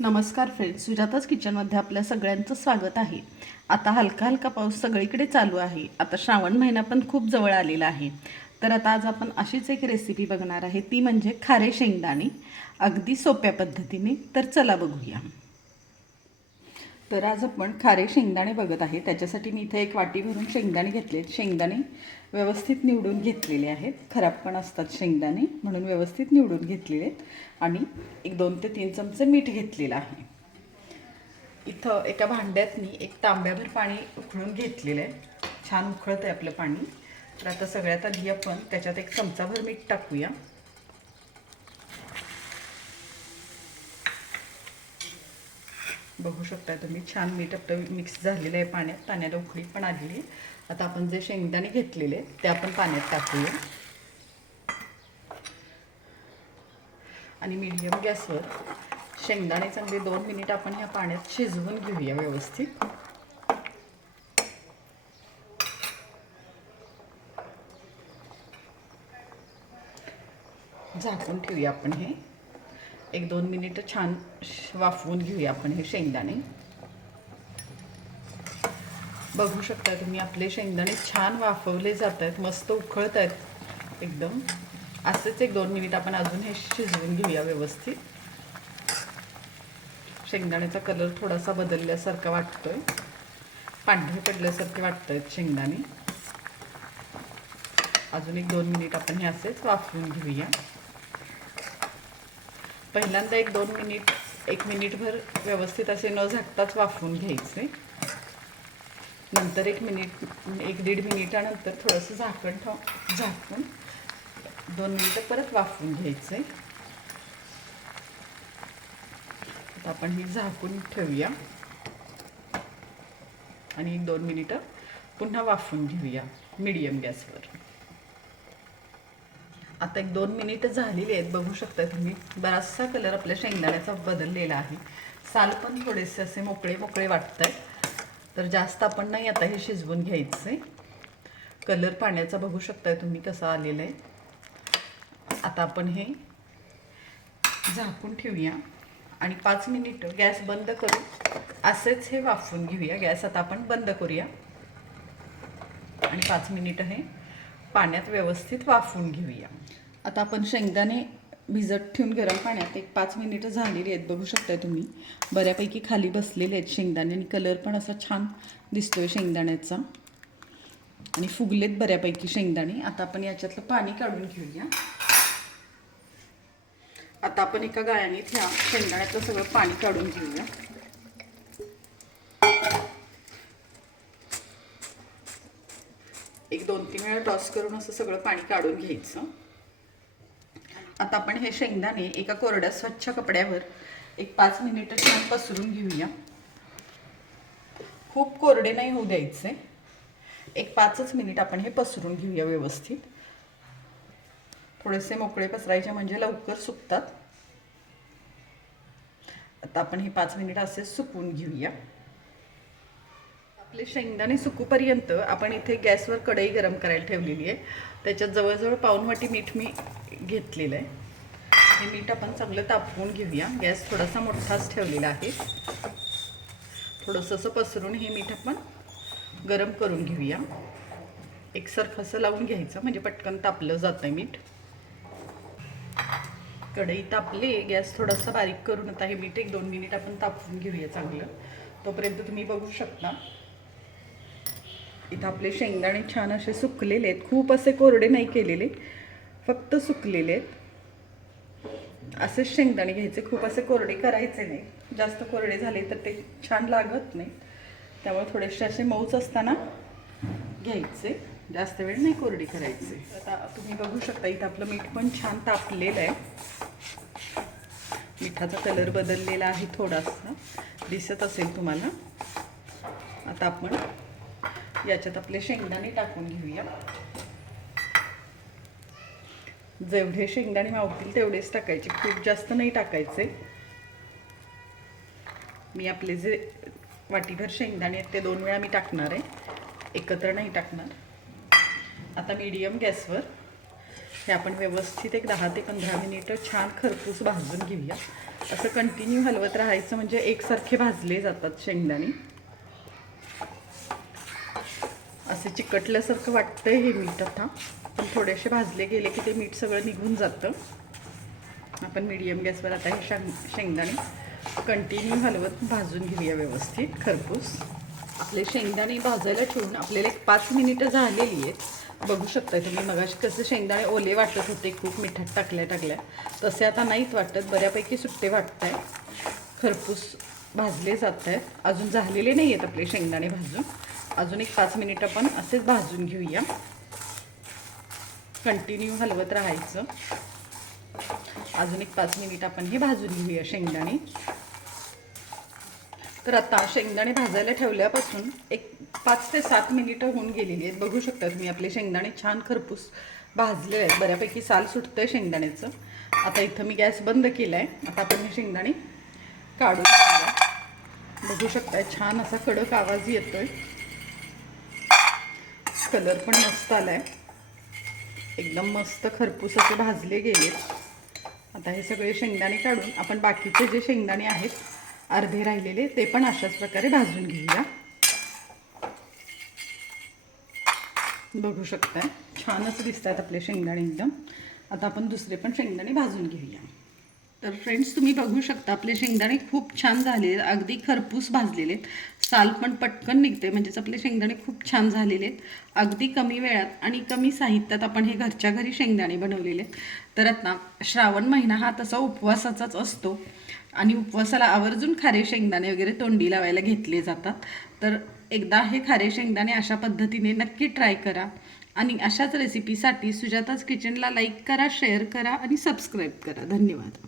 नमस्कार फ्रेंड्स सुजाताच किचनमध्ये आपल्या सगळ्यांचं स्वागत आहे. आता हलका हलका पाऊस सगळीकडे चालू आहे. आता श्रावण महिना पण खूप जवळ आलेला आहे. तर आता आज आपण अशीच एक रेसिपी बघणार आहे. ती म्हणजे खारे शेंगदाणे. अगदी सोप्या पद्धतीने. तर चला बघूया. तर आज आपण खारे शेंगदाणे बघत आहे. त्याच्यासाठी मी इथे एक वाटी भरून शेंगदाणे घेतले शेंगदाणे व्यवस्थित निवडून घेतलेले आहेत. खराब पण असतात शेंगदाणे म्हणून व्यवस्थित निवडून घेतलेले आहेत. आणि एक दोन ते तीन चमचे मीठ घेतलेलं आहे. इथं एका भांड्यात मी एक तांब्याभर पाणी उकळून घेतलेलं आहे. छान उकळतं आहे आपलं पाणी. तर आता सगळ्यात आधी आपण त्याच्यात एक चमचाभर मीठ टाकूया. बघू शकता तुम्ही. छान मीठ आपलं मिक्स झालेलं आहे पाण्यात पाण्याला उकळी पण आलेली. आहे आता आपण जे शेंगदाणे घेतलेले ते आपण पाण्यात टाकूया. आणि मीडियम गॅसवर शेंगदाणे चांगले दोन मिनिट आपण ह्या पाण्यात शिजवून घेऊया व्यवस्थित. झाकून ठेवूया आपण हे. एक दोन मिनिटं छान श- वाफवून घेऊया आपण हे शेंगदाणे. बघू शकता तुम्ही आपले शेंगदाणे छान वाफवले जात आहेत मस्त उकळत आहेत एकदम. असंच एक दोन मिनिट आपण अजून हे शिजवून घेऊया व्यवस्थित. शेंगदाण्याचा कलर थोडासा बदलल्यासारखा वाटतोय. पांढरे पडल्यासारखे वाटत आहेत शेंगदाणे. अजून एक दोन मिनिट आपण हे असेच वाफवून घेऊया. पहिल्यांदा एक दोन मिनिट एक मिनिटभर व्यवस्थित असे न झाकताच वाफवून घ्यायचे. नंतर एक मिनिट एक दीड मिनिटानंतर थोडंसं झाकण ठेव झाकून दोन मिनिटं परत वाफवून घ्यायचे. आता आपण ही झाकून ठेवूया. आणि एक दोन मिनिटं पुन्हा वाफवून घेऊया मीडियम गॅसवर. आता एक दोन मिनिटं झालेली आहेत बघू शकता तुम्ही. बराचसा कलर आपल्या शेंगदाण्याचा बदललेला आहे. साल पण थोडेसे असे मोकळे मोकळे वाटत आहेत तर जास्त आपण नाही आता हे शिजवून घ्यायचं आहे कलर पाण्याचा बघू शकताय तुम्ही कसा आलेला आहे. आता आपण हे झाकून ठेवूया. आणि पाच मिनिटं गॅस बंद करू असेच हे वाफवून घेऊया. गॅस आता आपण बंद करूया. आणि पाच मिनिटं हे पाण्यात व्यवस्थित वाफवून घेऊया. आता आपण शेंगदाणे भिजत ठेवून गरम पाण्यात एक पाच मिनिटं झालेली आहेत. बघू शकताय तुम्ही. बऱ्यापैकी खाली बसलेले आहेत शेंगदाणे आणि कलर पण असा छान दिसतोय शेंगदाण्याचा. आणि फुगलेत बऱ्यापैकी शेंगदाणे. आता आपण याच्यातलं पाणी काढून घेऊया. आता आपण एका गाळ्याने ह्या शेंगदाण्याचं सगळं पाणी काढून घेऊया. एक दोन तीन वेळा टॉस करून असं सगळं पाणी काढून घ्यायचं. आता आपण हे शेंगदाणे एका कोरड्या स्वच्छ कपड्यावर एक पाच मिनिटं छान पसरून घेऊया. खूप कोरडे नाही होऊ द्यायचे. एक पाचच मिनिट आपण हे पसरून घेऊया व्यवस्थित. थोडेसे मोकळे पसरायचे म्हणजे लवकर सुकतात. आता आपण हे पाच मिनिट असे सुकवून घेऊया. आपले शेंगदाणे सुकूपर्यंत आपण इथे गॅसवर कढई गरम करायला ठेवलेली आहे. त्याच्यात जवळजवळ पाऊन वाटी मीठ मी घेतलेलं आहे. हे मीठ आपण चांगलं तापवून घेऊया. गॅस थोडासा मोठाच ठेवलेला आहे. थोडंसं असं पसरून हे मीठ आपण गरम करून घेऊया. एकसारखं असं लावून घ्यायचं म्हणजे पटकन तापलं जातं आहे मीठ. कढई तापली गॅस थोडासा बारीक करून आता हे मीठ एक दोन मिनिट आपण तापवून घेऊया चांगलं. तोपर्यंत तुम्ही बघू शकता. इथं आपले शेंगदाणे छान असे सुकलेले आहेत. खूप असे कोरडे नाही केलेले फक्त सुकलेले आहेत. असेच शेंगदाणे घ्यायचे खूप असे कोरडे करायचे नाही. जास्त कोरडे झाले तर ते छान लागत नाही. त्यामुळे थोडेसे असे मऊच असताना घ्यायचे. जास्त वेळ नाही कोरडी करायचे. आता तुम्ही बघू शकता इथं आपलं मीठ पण छान तापलेलं आहे. मिठाचा कलर बदललेला आहे थोडासा. दिसत असेल तुम्हाला. आता आपण याच्यात आपले शेंगदाणे टाकून घेऊया. जेवढे शेंगदाणे मावतील तेवढेच टाकायचे. खूप जास्त नाही टाकायचे. मी आपले जे वाटीभर शेंगदाणे आहेत ते दोन वेळा मी टाकणार आहे. एकत्र नाही टाकणार. आता मीडियम गॅसवर हे आपण व्यवस्थित एक दहा ते पंधरा मिनिटं छान खरपूस भाजून घेऊया. असं कंटिन्यू हलवत राहायचं म्हणजे एकसारखे भाजले जातात शेंगदाणे. असं चिकटल्यासारखं वाटतं हे मीठ आता. पण थोडेसे भाजले गेले की ते मीठ सगळं निघून जातं. आपण मीडियम गॅसवर आता हे शेंग शेंगदाणे कंटिन्यू हलवत भाजून घेऊया व्यवस्थित खरपूस. आपले शेंगदाणे भाजायला ठेवून आपल्याला एक पाच मिनिटं झालेली आहेत. बघू शकता तुम्ही मगाशी कसं शेंगदाणे ओले वाटत होते खूप मिठात टाकल्या टाकल्या. तसे आता नाहीत वाटत बऱ्यापैकी सुट्टे वाटत आहे खरपूस भाजले जात आहेत अजून झालेले नाही आहेत आपले शेंगदाणे भाजून. अजून एक पाच मिनिट आपण असेच भाजून घेऊया. कंटिन्यू हलवत राहायचं. अजून एक पाच मिनिट आपण हे भाजून घेऊया शेंगदाणे. तर आता शेंगदाणे भाजायला ठेवल्यापासून एक पाच ते सात मिनिटं होऊन गेलेली आहेत. बघू शकता तुम्ही आपले शेंगदाणे छान खरपूस भाजले आहेत. बऱ्यापैकी साल सुटतं आहे शेंगदाण्याचं. आता इथं मी गॅस बंद केला आहे आता आपण हे शेंगदाणे काढून बघू शकता छान असा कडक आवाज येतोय. कलर पण मस्त आलाय. एकदम मस्त खरपूस असे भाजले गेलेत. आता हे सगळे शेंगदाणे काढून आपण बाकीचे जे शेंगदाणे आहेत अर्धे राहिलेले ते पण अशाच प्रकारे भाजून घेऊया. बघू शकताय. छानच दिसतात आपले शेंगदाणे एकदम. आता आपण दुसरे पण शेंगदाणे भाजून घेऊया. तर फ्रेंड्स तुम्ही बघू शकता आपले शेंगदाणे खूप छान झाले आहेत. अगदी खरपूस भाजलेले आहेत. साल पण पटकन निघते म्हणजेच आपले शेंगदाणे खूप छान झालेले आहेत. अगदी कमी वेळात आणि कमी साहित्यात आपण हे घरच्या घरी शेंगदाणे बनवलेले आहेत. तर आता श्रावण महिना हा तसा उपवासाचाच असतो आणि उपवासाला आवर्जून खारे शेंगदाणे वगैरे तोंडी लावायला घेतले जातात. तर एकदा हे खारे शेंगदाणे अशा पद्धतीने नक्की ट्राय करा आणि अशाच रेसिपीसाठी सुजाताच किचनला लाईक करा शेअर करा आणि सबस्क्राईब करा. धन्यवाद.